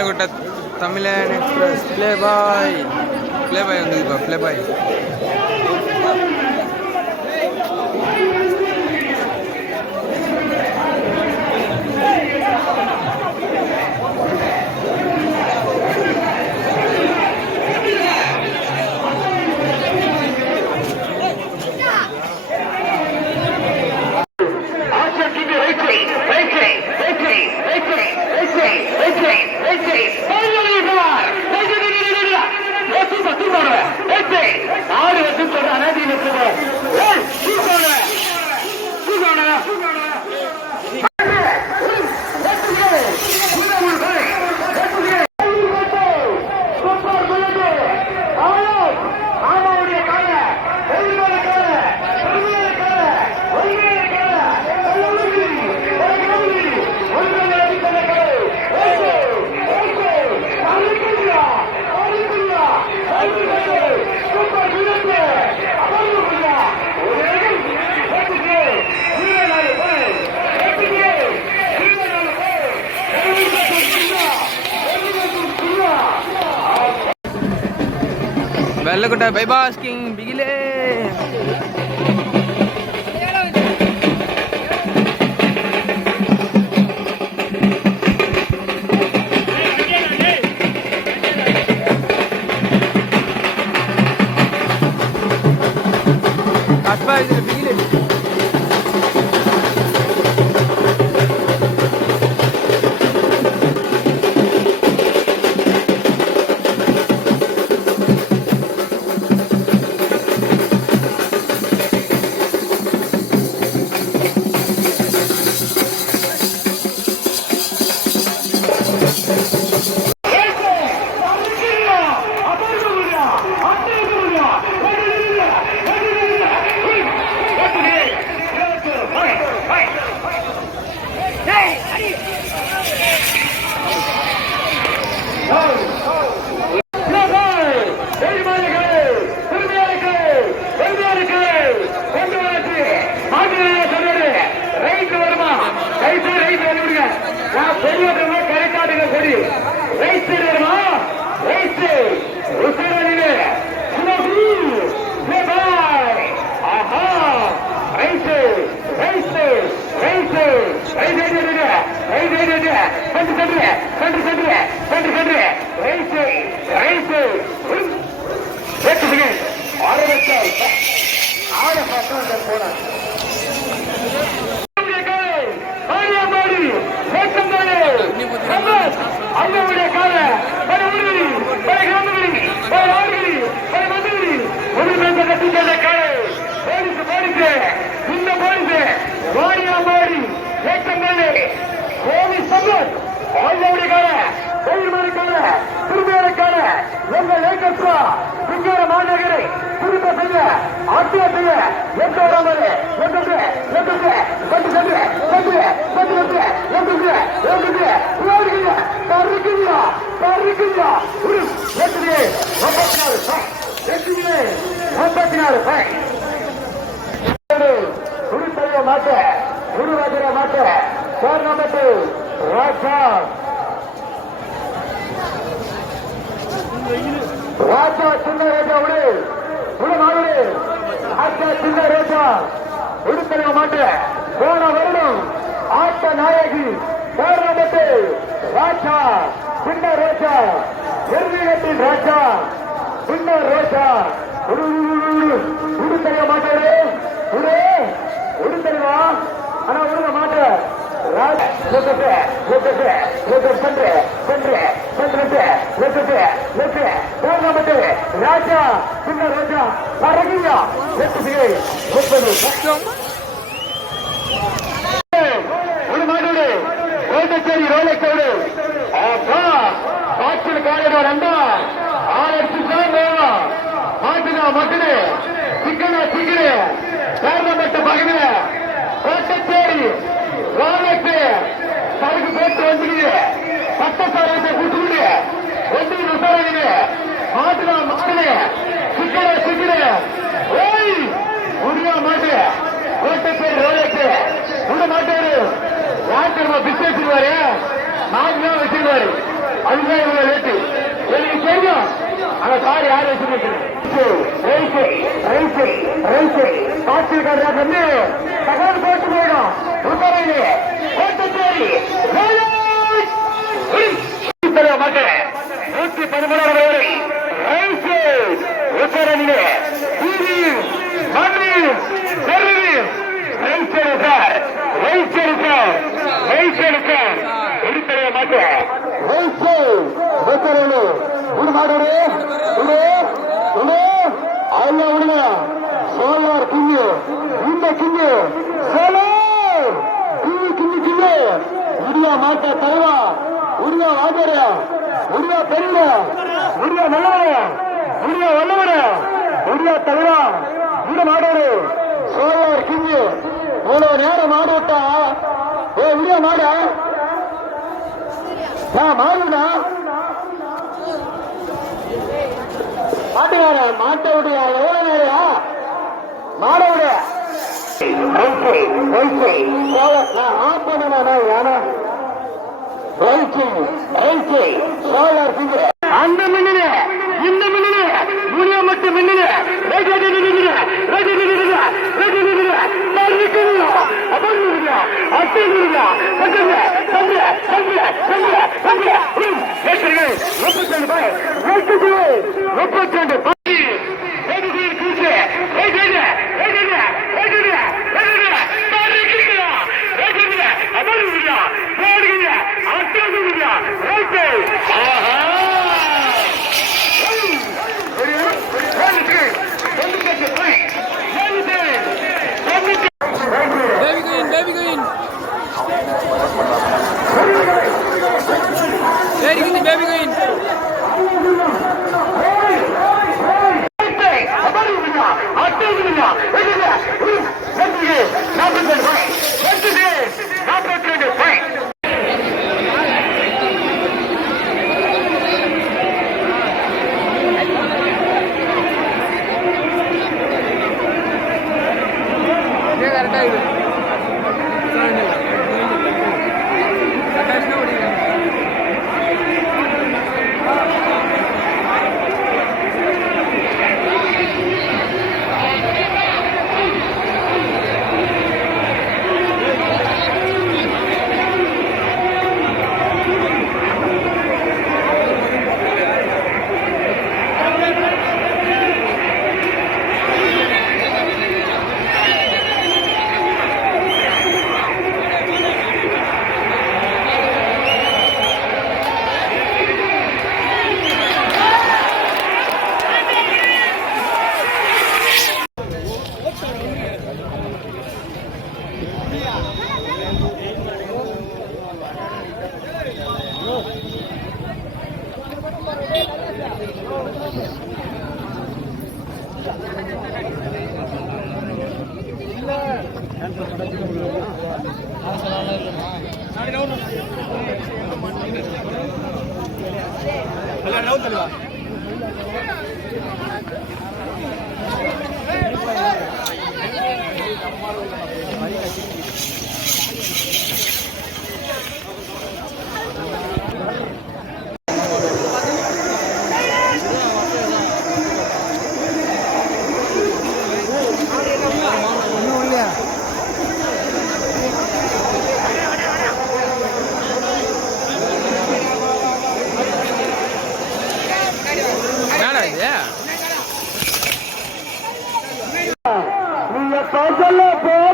ಇಲ್ಲ ಕೊಟ್ಟ Tamilan express playboy playboy ಒಂದು playboy water bye bye skiing बिगले I'm பிகிலே ரைட் சைடு வருமா ரைட் கோயில்மானுக்கான திருமையானுக்கான எங்கள் லேக்கஸ்ரா சிங்கார மாநகரை திரும்ப செய்ய ஆட்சிய செய்ய எந்த வராமல் எந்தது எந்தது கொண்டு சென்று கொண்டு கொண்டு உருவாடுகிறீங்க தருக்கிறீங்க தருக்கிறீங்க ஒரு எத்தனை ஐம்பத்தி நாலு எத்தனை ஐம்பத்தி நாலு குடித்தலைய மாட்ட குருவாஜர மாட்ட காரணப்பட்டு ராஜா ராஜா சின்ன ராஜா விடு விடு மாடு ராஜா சின்ன ராஜா விடுத்தலைய போன வருடம் ஆட்ட நாயகி காரணப்பட்டு ராஜா பின்ன ரோஜா எருமையத்தின் ராஜா பின்ன ரோஜா. உடுத்தறிய மாட்டாரு விடு விடுத்தலைவா ஆனா விடுங்க மாட்ட. ராஜா பின்ன லெஃப்ட் லெஃப்ட் சென்று சென்று கோட்டச்சேரி ரோலக்கோடு ஆப்பா காய்ச்சல் காலையில ரெண்டா ஆயிரத்தி தான் மாட்டுனா மட்டனு சிக்கனா சிக்கனு காரணப்பட்ட பகுதியில கோட்டச்சேரி ரோலக்கு சரக்கு போட்டு வந்துருக்கு பட்ட சாரத்தை கூட்டுக்கிட்டு ஒன்று விசாரணை மாட்டுனா மட்டனு சிக்கன சிக்கனு. ஓய் முடியா மாட்டு கோட்டச்சேரி ரோலக்கு யார் தெரியுமா பிஸ்னஸ் மாடு தான் வச்சிருவாரு அதுதான் இவ்வளவு லேட்டு எனக்கு தெரியும். அந்த கார் யார் வச்சிருக்கேன் காத்திருக்காரு வந்து தகவல் போட்டு போயிடும். உத்தரவு. கோட்டச்சேரி மக்கள் நூற்றி பதிமூணாவது வரை. உத்தரவிலே. டிவியும் மண்ணியும் செல்வியும் ரைசரு சார் ரைசரு சார் ரைசரு சார் இருக்கிற மக்கள் ரைசு உத்தரவு உடுமாடு உடு உடு அல்ல உடுங்க சோழர் கிங்கு இந்த கிங்கு சோழர். கிங்கு கிங்கு கிங்கு உடியா மாட்ட தலைவா. உடியா வாஜரா உடியா பெரிய உடியா நல்லவர. உடியா வல்லவர. உடியா தலைவா. இந்த மாடோடு சோழர் கிங்கு இவ்வளவு நேரம் மாடு விட்டா ஏ உடியா மாடா. மாடுடா. மாட்டுக்கார மாட்டை விடுயா எவ்வளவு நேரா மாட விடு. நான் ஆஃப் பண்ணனா வேணா அந்த மின்னல இந்த மின்னல முடிய மட்டும் மின்னல. முப்பத்தி ரெண்டு சொல்ல போற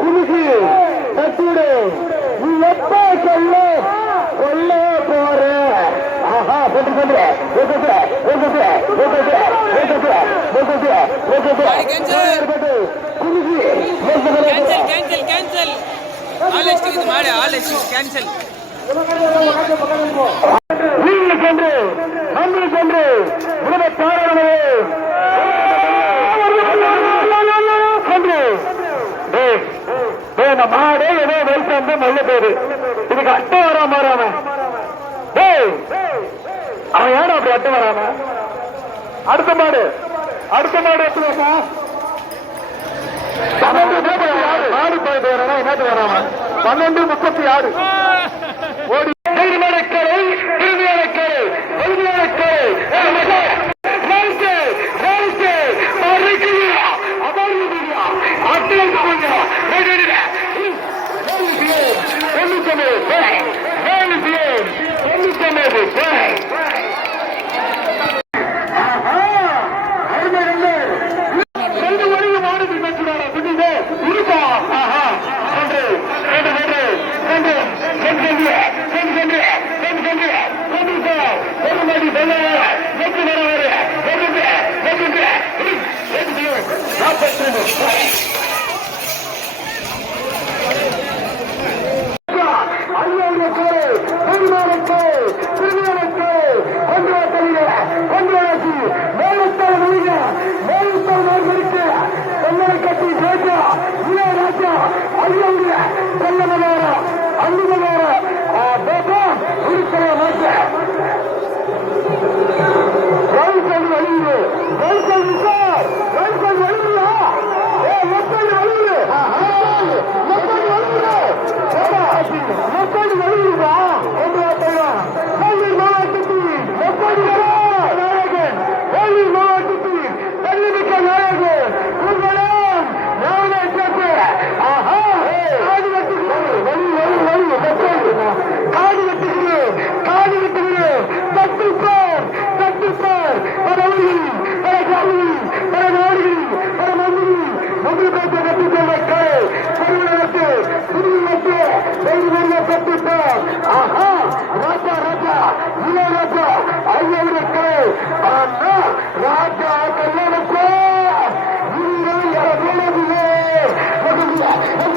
குறுக்கு தட்டுடு நீ எப்ப சொல்ல கொல்ல போற ஆஹா போட்டு சொல்ற ஒக்கத்துல ஒக்கத்துல ஒக்கத்துல ஒக்கத்துல ஒக்கத்துல ஒக்கத்துல குறுக்கு கேன்சல் கேன்சல் கேன்சல் ஆல் நம்மளுக்கு இந்த மாடே ஏதோ வைசாந்து நல்ல பேரு. இதுக்கு அட்டை வராம வராம. டேய் அவன் யாரும் அப்படி அட்டை வராம? அடுத்த மாடு. அடுத்த மாடு எடுத்துக்கா பன்னெண்டு மாடு பாயிட்டு வரானா என்னட்டு வராம? பன்னெண்டு முப்பத்தி ஆறு.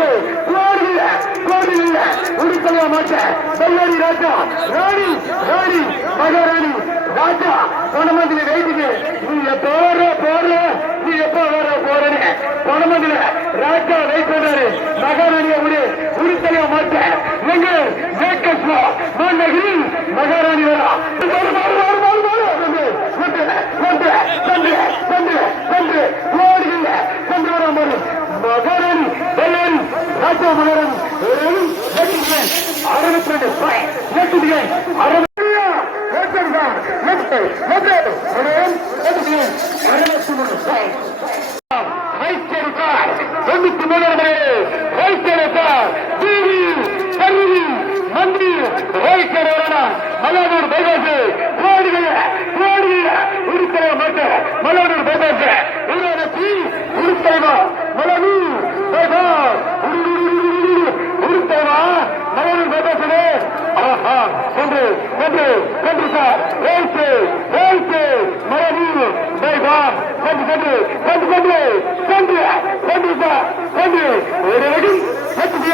வீரர்களுக்கு கோடி இல்ல கோடி இல்ல. உடுத்தல மாட்டேன் செல்லடி ராஜா ராணி ராணி மகாராணி ராஜா. பணமந்தில வெயிட்டுக்கு நீ எப்போ வர போற நீ எப்போ வர போறன்னு பணமந்தில ராஜா வெயிட் பண்றாரு. மகாராணிய உடு உடுத்தல மாட்டேன் நீங்கள் ஜேகஸ்மா மாநகரி மகாராணி வரா. மலரும் ராஜா மலரும் அறுபத்தி ரெண்டு அறுபது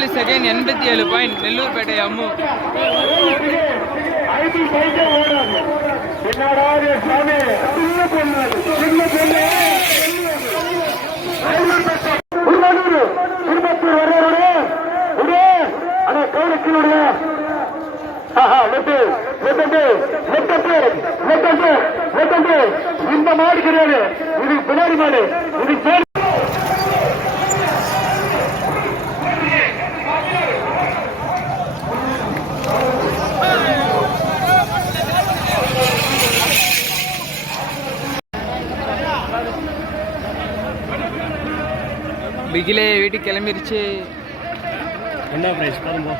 ஏழு செகண்ட் எண்பத்தி ஏழு பாயிண்ட் நெல்லூர் பேட்டை அம்மு இந்த மாடு கிடையாது. இது பின்னாடி மாடு. இது போயிட்டு கிளம்பிருச்சு. என்ன ப்ரைஸ் பாருங்க.